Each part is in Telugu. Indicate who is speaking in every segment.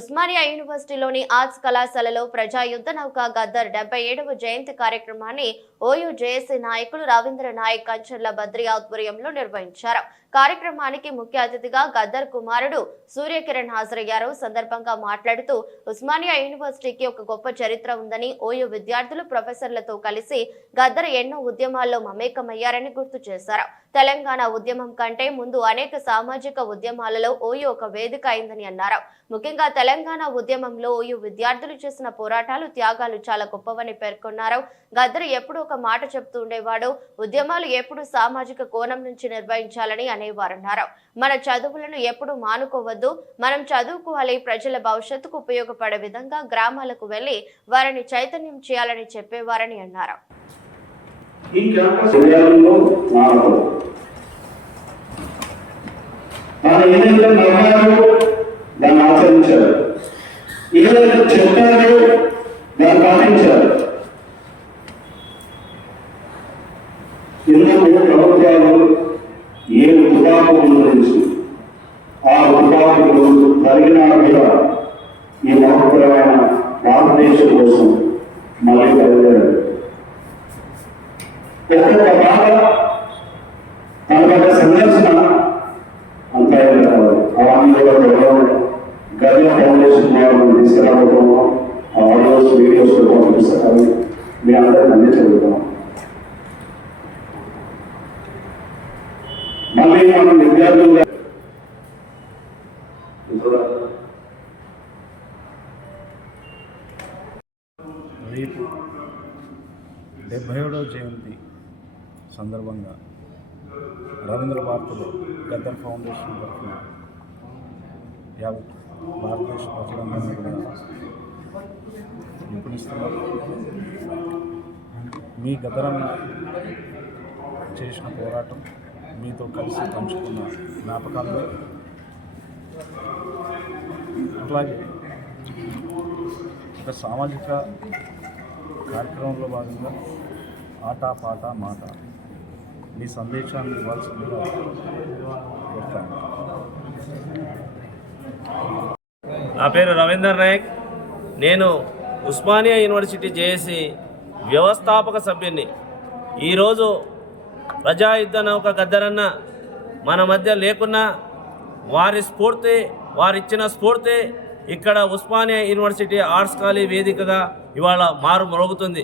Speaker 1: ఉస్మానియా యూనివర్సిటీలోని ఆర్ట్స్ కళాశాలలో ప్రజా యుద్ధ నౌక గద్దర్ డెబ్బై ఏడవ జయంతి కార్యక్రమాన్ని ఓయూ జేఏసీ నాయకులు రవీంద్ర నాయక్ కంచర్ల బద్రి ఆధ్వర్యంలో నిర్వహించారు. కార్యక్రమానికి ముఖ్య అతిథిగా గద్దర్ కుమారుడు సూర్యకిరణ్ హాజరయ్యారు. సందర్భంగా మాట్లాడుతూ ఉస్మానియా యూనివర్సిటీకి ఒక గొప్ప చరిత్ర ఉందని ఓయో విద్యార్థులు ప్రొఫెసర్లతో కలిసి గద్దర్ ఎన్నో ఉద్యమాల్లో మమేకమయ్యారని గుర్తు చేశారు. తెలంగాణ ఉద్యమం కంటే ముందు అనేక సామాజిక ఉద్యమాలలో ఓయో ఒక వేదిక అయిందని అన్నారు. ముఖ్యంగా తెలంగాణ ఉద్యమంలో ఓయో విద్యార్థులు చేసిన పోరాటాలు త్యాగాలు చాలా గొప్పవని పేర్కొన్నారు. గద్దర్ ఎప్పుడు ఒక మాట చెప్తూ ఉండేవాడు ఉద్యమాలు ఎప్పుడు సామాజిక కోణం నుంచి నిర్వహించాలని అనేవారన్నారు. మన చదువులను ఎప్పుడు మానుకోవద్దు. మనం చదువుకోవాలి ప్రజల భవిష్యత్తుకు ఉపయోగపడే విధంగా గ్రామాలకు వెళ్ళి వారిని చైతన్యం చేయాలని చెప్పేవారని అన్నారు.
Speaker 2: దాన్ని ఆచరించారు ఏదైతే చెప్పారో దాన్ని పాటించారు ఎన్నో ప్రభుత్వాలు ఏడు తుపాకుల తెలుసు. ఆ తుపాకులు పరిగణాల మీద ఈ మహత్తరమైన భారతదేశం కోసం మళ్ళీ బయలుదేరారు. ఒక్కొక్క బాధ తనకొక సందర్శన అంతా అవన్నీ కూడా త్వరలో గదిల ఫౌండేషన్ ద్వారా మనం తీసుకురావడం ఆ ఆడియోస్ వీడియోస్ కూడా పంపిస్తారు మీ అందరికీ అన్ని చదువుతాం మళ్ళీ మనం విద్యార్థులుగా
Speaker 3: రేపు డెబ్భై ఏడవ జయంతి సందర్భంగా రవీంద్ర భారతిలో గద్దర్ ఫౌండేషన్ తరఫున యావత్ భారతదేశ ప్రజలందరినీ కూడా మీ గదరన్న చేసిన పోరాటం మీతో కలిసి పంచుకున్న జ్ఞాపకాలు. అట్లాగే ఒక సామాజిక కార్యక్రమంలో భాగంగా ఆట పాట మాట మీ సందేశాన్ని ఇవ్వాల్సిందిగా
Speaker 4: నా పేరు రవీందర్ నాయక్. నేను ఉస్మానియా యూనివర్సిటీ జేఏసీ వ్యవస్థాపక సభ్యుని ఈరోజు ప్రజాయుద్ధ నౌక గద్దరన్న. మన మధ్య లేకున్నా వారి స్ఫూర్తి వారిచ్చిన స్ఫూర్తి ఇక్కడ ఉస్మానియా యూనివర్సిటీ ఆర్ట్స్ కాలేజ్ వేదికగా ఇవాళ మారు మరుగుతుంది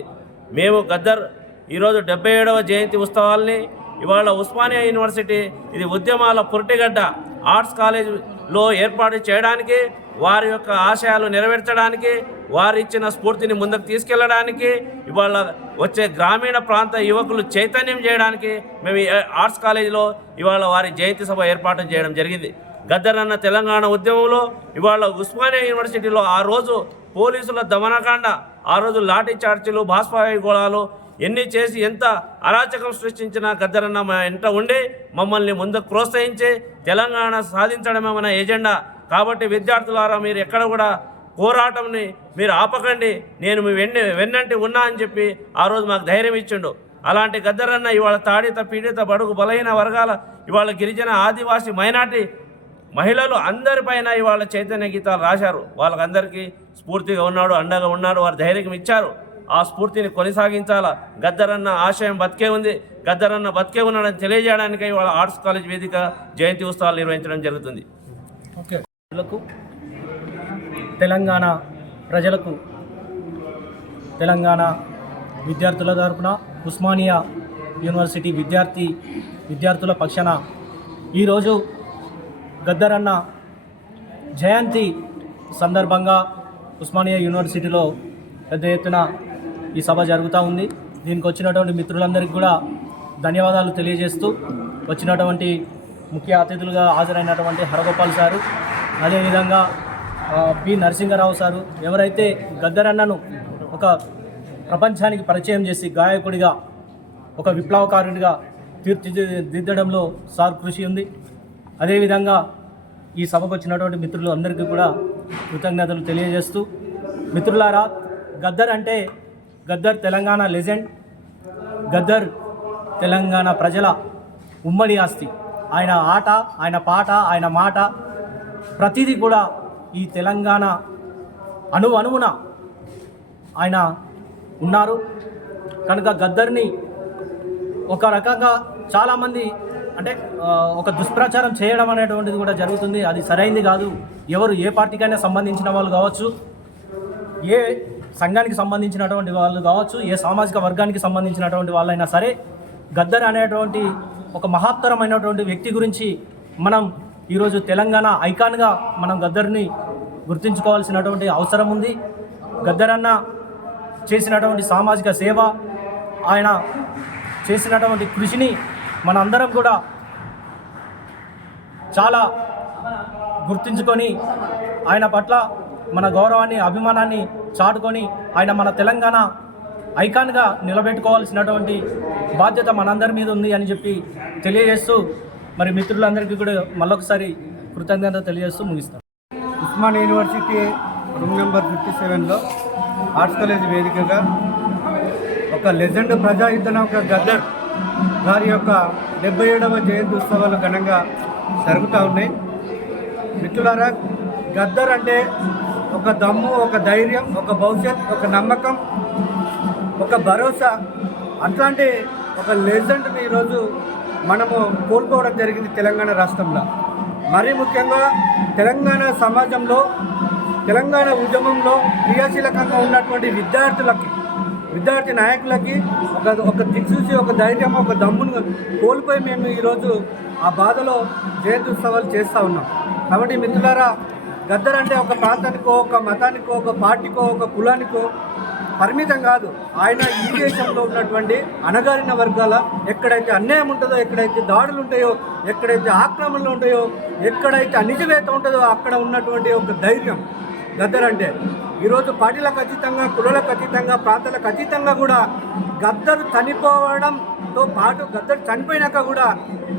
Speaker 4: మేము గద్దర్ ఈరోజు డెబ్బై ఏడవ జయంతి ఉత్సవాల్ని ఇవాళ ఉస్మానియా యూనివర్సిటీ ఇది ఉద్యమాల పురిటిగడ్డ ఆర్ట్స్ కాలేజ్ లో ఏర్పాటు చేయడానికి వారి యొక్క ఆశయాలు నెరవేర్చడానికి వారు ఇచ్చిన స్ఫూర్తిని ముందుకు తీసుకెళ్ళడానికి ఇవాళ వచ్చే గ్రామీణ ప్రాంత యువకులు చైతన్యం చేయడానికి మేము ఆర్ట్స్ కాలేజీలో ఇవాళ వారి జయంతి సభ ఏర్పాటు చేయడం జరిగింది. గద్దరన్న తెలంగాణ ఉద్యమంలో ఇవాళ ఉస్మానియా యూనివర్సిటీలో ఆ రోజు పోలీసుల దమనకాండ ఆ రోజు లాఠీ చార్జీలు భాస్పాయి గోళాలు ఎన్ని చేసి ఎంత అరాచకం సృష్టించినా గద్దరన్న మా ఇంట ఉండి మమ్మల్ని ముందుకు ప్రోత్సహించి తెలంగాణ సాధించడమే మన ఎజెండా. కాబట్టి విద్యార్థులారా మీరు ఎక్కడ కూడా పోరాటంని మీరు ఆపకండి. నేను మీ వెన్న వెన్నంటి ఉన్నా అని చెప్పి ఆ రోజు మాకు ధైర్యం ఇచ్చిండు. అలాంటి గద్దరన్న ఇవాళ తాడిత పీడిత బడుగు బలహీన వర్గాల ఇవాళ గిరిజన ఆదివాసి మైనార్టీ మహిళలు అందరిపైన ఇవాళ చైతన్య గీతాలు రాశారు. వాళ్ళకందరికీ స్ఫూర్తిగా ఉన్నాడు అండగా ఉన్నాడు వారు ధైర్యం ఇచ్చారు. ఆ స్ఫూర్తిని కొనసాగించాలా? గద్దరన్న ఆశయం బతికే ఉంది. గద్దరన్న బతికే ఉన్నాడని తెలియజేయడానికై వాళ్ళ ఆర్ట్స్ కాలేజ్ వేదిక జయంతి ఉత్సవాలు నిర్వహించడం జరుగుతుంది.
Speaker 5: ప్రజలకు తెలంగాణ ప్రజలకు తెలంగాణ విద్యార్థుల తరపున ఉస్మానియా యూనివర్సిటీ విద్యార్థి విద్యార్థుల పక్షాన ఈరోజు గద్దరన్న జయంతి సందర్భంగా ఉస్మానియా యూనివర్సిటీలో పెద్ద ఎత్తున ఈ సభ జరుగుతూ ఉంది. దీనికి వచ్చినటువంటి మిత్రులందరికీ కూడా ధన్యవాదాలు తెలియజేస్తూ వచ్చినటువంటి ముఖ్య అతిథులుగా హాజరైనటువంటి హరగోపాల్ సారు అదేవిధంగా పి. నరసింహరావు సారు ఎవరైతే గద్దరన్నను ఒక ప్రపంచానికి పరిచయం చేసి గాయకుడిగా ఒక విప్లవకారుడిగా తీర్చిదిద్దడంలో సార్ కృషి ఉంది. అదేవిధంగా ఈ సభకు వచ్చినటువంటి మిత్రులు అందరికీ కూడా కృతజ్ఞతలు తెలియజేస్తూ మిత్రులారా గద్దర్ అంటే గద్దర్ తెలంగాణ లెజెండ్ గద్దర్ తెలంగాణ ప్రజల ఉమ్మడి ఆస్తి. ఆయన ఆట ఆయన పాట ఆయన మాట ప్రతిదీ కూడా ఈ తెలంగాణ అణు అణువున ఆయన ఉన్నారు. కనుక గద్దర్ని ఒక రకంగా చాలామంది అంటే ఒక దుష్ప్రచారం చేయడం అనేటువంటిది కూడా జరుగుతుంది. అది సరైంది కాదు. ఎవరు ఏ పార్టీకైనా సంబంధించిన వాళ్ళు కావచ్చు ఏ సంఘానికి సంబంధించినటువంటి వాళ్ళు కావచ్చు ఏ సామాజిక వర్గానికి సంబంధించినటువంటి వాళ్ళైనా సరే గద్దర్ అనేటువంటి ఒక మహత్తరమైనటువంటి వ్యక్తి గురించి మనం ఈరోజు తెలంగాణ ఐకాన్గా మనం గద్దర్ని గుర్తుంచుకోవాల్సినటువంటి అవసరం ఉంది. గద్దర్ అన్న చేసినటువంటి సామాజిక సేవ ఆయన చేసినటువంటి కృషిని మనందరం కూడా చాలా గుర్తించుకొని ఆయన పట్ల మన గౌరవాన్ని అభిమానాన్ని చాటుకొని ఆయన మన తెలంగాణ ఐకాన్గా నిలబెట్టుకోవాల్సినటువంటి బాధ్యత మనందరి మీద ఉంది అని చెప్పి తెలియజేస్తూ మరి మిత్రులందరికీ కూడా మళ్ళొకసారి కృతజ్ఞత తెలియజేస్తూ ముగిస్తాం.
Speaker 6: Osman university room number fifty సెవెన్లో ఆర్ట్స్ కాలేజ్ వేదికగా ఒక లెజెండ్ ప్రజాయుద్ధన ఒక గద్దర్ గారి యొక్క డెబ్బై ఏడవ జయంతి ఉత్సవాలు ఘనంగా జరుగుతూ ఉన్నాయి. మిత్రులారా గద్దర్ అంటే ఒక దమ్ము ఒక ధైర్యం ఒక భవిష్యత్ ఒక నమ్మకం ఒక భరోసా. అట్లాంటి ఒక లెజెండ్ని ఈరోజు మనము కోల్పోవడం జరిగింది తెలంగాణ రాష్ట్రంలో. మరీ ముఖ్యంగా తెలంగాణ సమాజంలో తెలంగాణ ఉద్యమంలో క్రియాశీలకంగా ఉన్నటువంటి విద్యార్థులకి విద్యార్థి నాయకులకి ఒక ఒక దిక్సూచి ఒక ధైర్యం ఒక దమ్మును కోల్పోయి మేము ఈరోజు ఆ బాధలో జయంతి ఉత్సవాలు చేస్తూ ఉన్నాం. కాబట్టి మిత్రులారా గద్దర్ అంటే ఒక ప్రాంతానికో ఒక మతానికో ఒక పార్టీకో ఒక కులానికో పరిమితం కాదు. ఆయన ఈ దేశంలో ఉన్నటువంటి అణగారిన వర్గాల ఎక్కడైతే అన్యాయం ఉంటుందో ఎక్కడైతే దాడులు ఉంటాయో ఎక్కడైతే ఆక్రమణలు ఉంటాయో ఎక్కడైతే అణిచివేత ఉంటుందో అక్కడ ఉన్నటువంటి ఒక ధైర్యం గద్దర్ అంటే ఈరోజు పార్టీలకు అతీతంగా కులాలకు అతీతంగా ప్రాంతాలకు అతీతంగా కూడా గద్దరు చనిపోవడంతో పాటు గద్దరు చనిపోయినాక కూడా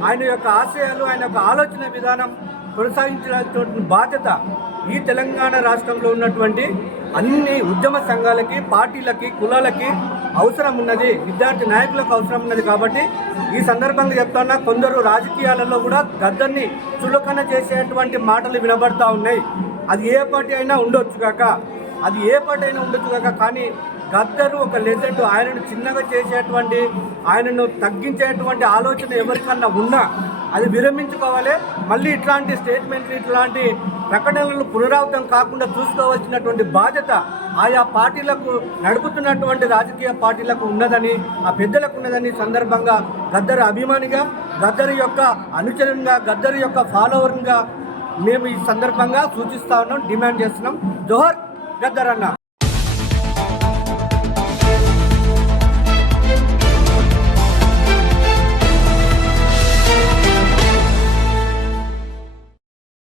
Speaker 6: ఆయన యొక్క ఆశయాలు ఆయన యొక్క ఆలోచన విధానం కొనసాగించినటువంటి బాధ్యత ఈ తెలంగాణ రాష్ట్రంలో ఉన్నటువంటి అన్ని ఉద్యమ సంఘాలకి పార్టీలకి కులాలకి అవసరం ఉన్నది. విద్యార్థి నాయకులకు అవసరం ఉన్నది కాబట్టి ఈ సందర్భంగా చెప్తున్నా కొందరు రాజకీయాలలో కూడా గద్దర్ని చులకన చేసేటువంటి మాటలు వినబడతా ఉన్నాయి. అది ఏ పార్టీ అయినా ఉండొచ్చు కాక అది ఏ పార్టీ అయినా ఉండొచ్చు కాక కానీ గద్దరు ఒక లెజెండ్ ఆయనను చిన్నగా చేసేటువంటి ఆయనను తగ్గించేటువంటి ఆలోచన ఎవరికన్నా ఉన్నా అది విరమించుకోవాలి. మళ్ళీ ఇట్లాంటి స్టేట్మెంట్లు ఇట్లాంటి ప్రకటనలు పునరావృతం కాకుండా చూసుకోవాల్సినటువంటి బాధ్యత ఆయా పార్టీలకు నడుపుతున్నటువంటి రాజకీయ పార్టీలకు ఉన్నదని ఆ పెద్దలకు ఉన్నదని సందర్భంగా గద్దరు అభిమానిగా గద్దరు యొక్క అనుచరునిగా గద్దరు యొక్క ఫాలోవర్గా మేము ఈ సందర్భంగా సూచిస్తా ఉన్నాం డిమాండ్ చేస్తున్నాం. జోహర్ గద్దర్ అన్న.